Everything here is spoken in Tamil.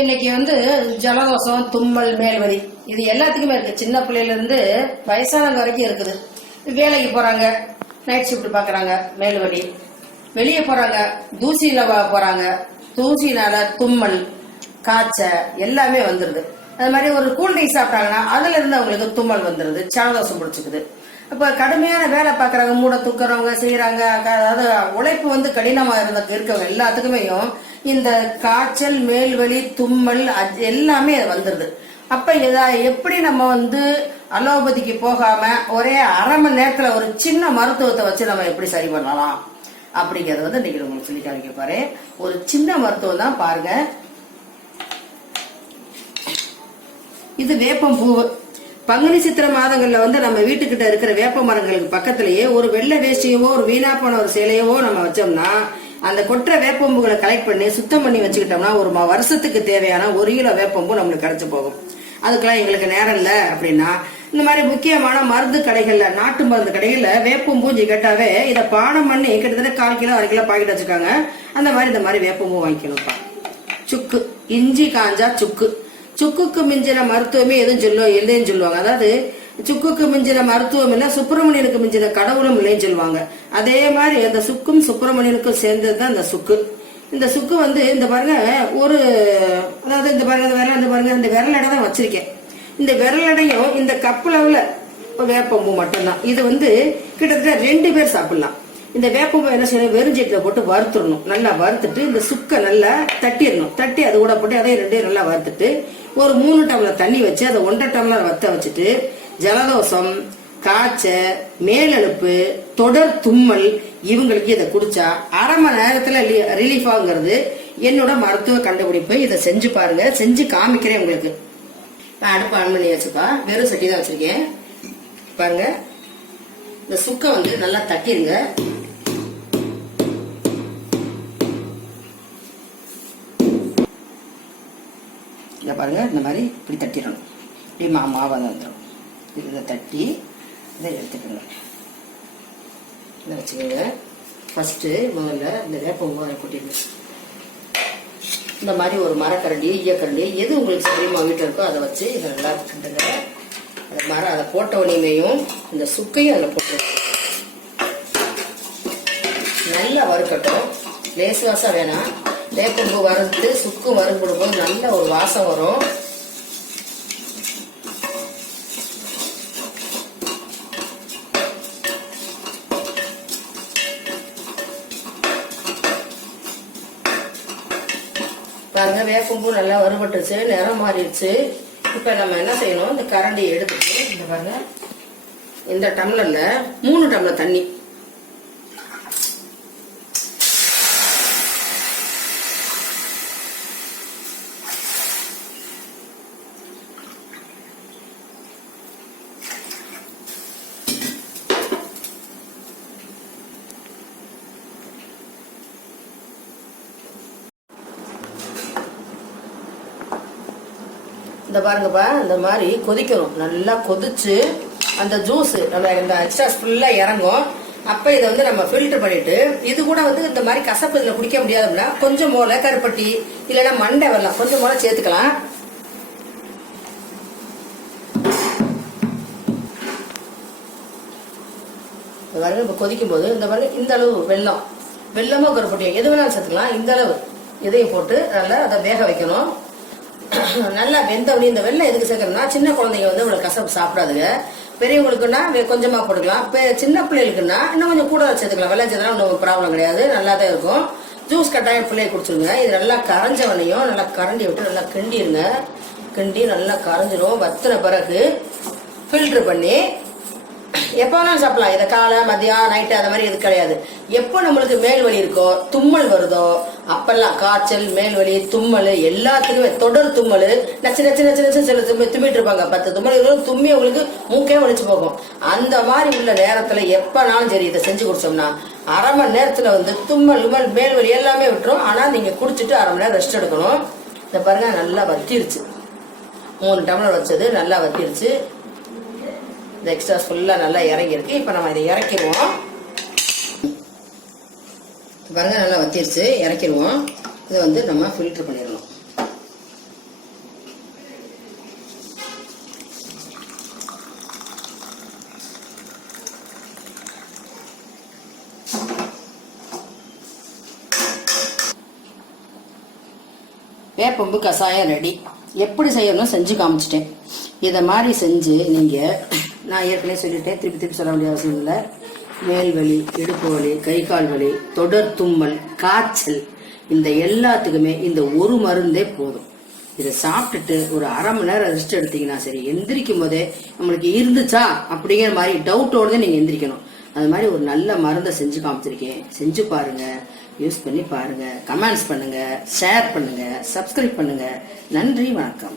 இன்னைக்கு ஜலதோஷம், தும்மல், மேல்வலி இது எல்லாத்துக்குமே இருக்கு. சின்ன பிள்ளையில இருந்து வயசானவங்க வரைக்கும் இருக்குது. வேலைக்கு போறாங்க, நைட் ஷிஃப்ட் பாக்குறாங்க, மேல்வலி. வெளியே போறாங்க, தூசியில போறாங்க, தூசினால தும்மல், காய்ச்ச எல்லாமே வந்துருது. அது மாதிரி ஒரு கூல் ட்ரிங்க் சாப்பிட்டாங்கன்னா அதுல இருந்து அவங்களுக்கு தும்மல் வந்துருது, ஜலதோஷம் பிடிச்சிக்குது. இப்ப கடுமையான வேலை பாக்குறவங்க, மூட தூக்குறவங்க செய்யறாங்க, அதாவது உழைப்பு கடினமா இருக்கவங்க எல்லாத்துக்குமே இந்த காய்ச்சல், மேல்வலி, தும்மல் எல்லாமே வந்துருது. அப்ப எப்படி நம்ம அலோபதிக்கு போகாம ஒரே அரை மணி நேரத்துல ஒரு சின்ன மருத்துவத்தை வச்சு நம்ம எப்படி சரி பண்ணலாம் அப்படிங்கறது இன்னைக்கு உங்களுக்கு சொல்லி காமிக்க பாரு. ஒரு சின்ன மருத்துவம் தான் பாருங்க. இது வேப்பம் பூ. பங்குனி சித்திர மாதங்கள்ல நம்ம வீட்டுக்கிட்ட இருக்கிற வேப்ப மரங்களுக்கு பக்கத்திலேயே ஒரு வெள்ளை வேஷ்டியவோ ஒரு வீணா போன ஒரு சேலையவோ நம்ம வச்சோம்னா அந்த கொற்ற வேப்பம்புகளை கலெக்ட் பண்ணி சுத்தம் பண்ணி வச்சுக்கிட்டோம்னா ஒரு வருஷத்துக்கு தேவையான 1 கிலோ வேப்பம்பு நம்மளுக்கு கிடைச்சு போகும். அதுக்கெல்லாம் எங்களுக்கு நேரம் இல்லை அப்படின்னா இந்த மாதிரி முக்கியமான மருந்து கடைகள்ல, நாட்டு மருந்து கடைகள்ல வேப்பம்பூஞ்சி கேட்டாவே இதை பானம் பண்ணி கிட்டத்தட்ட 1/4 கிலோ 1/2 கிலோ பாக்கெட் வச்சிருக்காங்க. அந்த மாதிரி இந்த மாதிரி வேப்பம்பூ வாங்கிக்கணும்ப்பா. சுக்கு, இஞ்சி காஞ்சா சுக்கு. சுக்குக்கு மிஞ்சின மருத்துவமே எதுவும் சொல்லுவாங்க. அதாவது சுக்குக்கு மிஞ்சின மருத்துவம் இல்ல, சுப்பிரமணியனுக்கு மிஞ்சின கடவுளும் இல்லைன்னு சொல்லுவாங்க. அதே மாதிரி அந்த சுக்கும் சுப்பிரமணியனுக்கும் சேர்ந்ததுதான் இந்த சுக்கு. இந்த சுக்கு இந்த பாருங்க, ஒரு அதாவது இந்த பாருங்க, இந்த விரலடை தான் வச்சிருக்கேன். இந்த விரலடையும் இந்த கப்பளவுல வேப்பம்பூ மட்டும்தான். இது கிட்டத்தட்ட 2 பேர் சாப்பிடலாம். இந்த வேப்பம்பூ என்ன செய்யணும், வெறுஞ்செட்டில போட்டு வறுத்துடணும். நல்லா வறுத்துட்டு இந்த சுக்கை நல்லா தட்டிடணும். தட்டி அது கூட போட்டு அதை 2 நல்லா வறுத்துட்டு ஒரு 3 டம்ளர் தண்ணி வச்சு அதை 1.5 டம்ளர் வத்த வச்சுட்டு ஜலதோஷம், காய்ச்ச, மேலெழுப்பு, தொடர் தும்மல் இவங்களுக்கு இதை குடிச்சா அரை மணி நேரத்துல ரிலீஃப் ஆகுங்கிறது என்னோட மருத்துவ கண்டுபிடிப்பு. இதை செஞ்சு பாருங்க, செஞ்சு காமிக்கிறேன் உங்களுக்கு. அடுப்பு ஆன் பண்ணி வச்சுப்பா, வெறும் சட்டி தான் வச்சிருக்கேன். பாருங்க, இந்த சுக்க நல்லா தட்டிருங்க. இதை பாருங்க, இந்த மாதிரி இப்படி தட்டிடணும். இப்படி மாவாக வந்துடும். இதை தட்டி இதை எடுத்துக்கோங்க. இதை வச்சுக்கோங்க. ஃபர்ஸ்ட் முதல்ல இந்த வேப்பம்பூ அதை கொட்டிடுங்க. இந்த மாதிரி ஒரு மரக்கரண்டி, ஈயக்கரண்டி எது உங்களுக்கு சரியமா வீட்டில் இருக்கோ அதை வச்சு இதை நல்லா கிண்டுங்க. அதை போட்ட உடனேயும் இந்த சுக்கையும் அதில் போட்டு நல்லா வறுக்கட்டும். லேசு வாசம் வேணாம். வேப்பம்பூ வறுத்து சுக்கு வறுக்கும் போது நல்ல ஒரு வாசம் வரும். பாருங்க, வேப்பம்பூ நல்லா வறுபட்டுச்சு, நிறம் மாறிடுச்சு. இப்ப நம்ம என்ன செய்யணும், இந்த கரண்டியை எடுத்துட்டு இந்த பாருங்க, இந்த டம்ளர்ல 3 டம்ளர் தண்ணி. இந்த பாருங்கப்பா, இந்த மாதிரி கொதிக்கணும். நல்லா கொதிச்சு அந்த ஜூஸ் நம்ம இந்த எக்ஸ்ட்ராஸ் ஃபுல்லா இறங்கும். அப்ப இதை நம்ம ஃபில்டர் பண்ணிட்டு, இது கூட இந்த மாதிரி கசப்பு இதுல குடிக்க முடியாது அப்படின்னா கொஞ்சம் போல கருப்பட்டி இல்லைன்னா மண்டை வெல்லம் கொஞ்சம் போல சேர்த்துக்கலாம். பாருங்க, இப்ப கொதிக்கும் போது இந்த பாருங்க, இந்த அளவு வெல்லமோ கருப்பட்டியோ எது வேணாலும் சேர்த்துக்கலாம். இந்த அளவு இதையும் போட்டு நல்லா அதை வேக வைக்கணும். நல்லா வெந்தவனி. இந்த வெள்ளம் எதுக்கு சேர்க்கணும்னா, சின்ன குழந்தைங்க இவ்வளவு கசப்பு சாப்பிடாதுங்க. பெரியவங்களுக்குன்னா கொஞ்சமா போட்டுக்கலாம். சின்ன பிள்ளைகளுக்குன்னா இன்னும் கொஞ்சம் கூட சேர்த்துக்கலாம். வெள்ளம் சேர்த்தா ஒன்றும் ப்ராப்ளம் கிடையாது, நல்லா தான் இருக்கும். ஜூஸ் கட்டாயம் பிள்ளைய குடிச்சிருங்க. இது நல்லா கரைஞ்சவனையும் நல்லா கரண்டி விட்டு நல்லா கிண்டிருங்க. கிண்டி நல்லா கரைஞ்சிரும். வத்தின பிறகு ஃபில்டர் பண்ணி எப்போ வேணாலும் சாப்பிடலாம். இதை காலை, மதியம், நைட்டு அந்த மாதிரி எது கிடையாது. எப்போ நம்மளுக்கு மேல்வலி இருக்கோ, தும்மல் வருதோ அப்பெல்லாம் காய்ச்சல், மேல்வலி, தும்மல் எல்லாத்துக்குமே தொடர் தும்மல், நச்சு நச்சு நச்சு நச்சு சில தும்மிட்டு இருப்பாங்க. 10 தும்மல் தும்மி உங்களுக்கு மூக்கே வலிச்சு போகும். அந்த மாதிரி உள்ள நேரத்துல எப்பனாலும் சரி இதை செஞ்சு குடிச்சோம்னா அரை மணி நேரத்துல தும்மல், மேல்வலி எல்லாமே விட்டுரும். ஆனா நீங்க குடிச்சிட்டு அரை மணி நேரம் ரெஸ்ட் எடுக்கணும். இதை பாருங்க, நல்லா வத்திருச்சு. 3 டம்ளர் வச்சது நல்லா வத்திருச்சு. இந்த எக்ஸ்ட்ராஸ் ஃபுல்லா நல்லா இறங்கிருக்கு. இப்ப நம்ம இதை இறக்கிடுவோம். பாருங்க, நல்லா வத்திருச்சு, இறக்கிடுவோம். இதை நம்ம ஃபில்டர் பண்ணிடணும். வேப்பம்பு கஷாயம் ரெடி. எப்படி செய்யணும் செஞ்சு காமிச்சிட்டேன். இதை மாதிரி செஞ்சு நீங்கள், நான் ஏற்கனவே சொல்லிட்டேன், திருப்பி சொல்ல வேண்டிய அவசியம் இல்லை. மேல் வலி, இடுப்பு வலி, கை கால் வலி, தொடர் தும்மல், காய்ச்சல், இந்த எல்லாத்துக்குமே இந்த ஒரு மருந்தே போதும். இதை சாப்பிட்டுட்டு ஒரு அரை மணி நேரம் ரெஸ்ட் எடுத்தீங்கன்னா சரி, எந்திரிக்கும் போதே நம்மளுக்கு இருந்துச்சா அப்படிங்கிற மாதிரி டவுட்டோட நீங்க எந்திரிக்கணும். அது மாதிரி ஒரு நல்ல மருந்தை செஞ்சு காமிச்சிருக்கேன். செஞ்சு பாருங்க, யூஸ் பண்ணி பாருங்க, கமெண்ட்ஸ் பண்ணுங்க, ஷேர் பண்ணுங்க, சப்ஸ்கிரைப் பண்ணுங்க. நன்றி, வணக்கம்.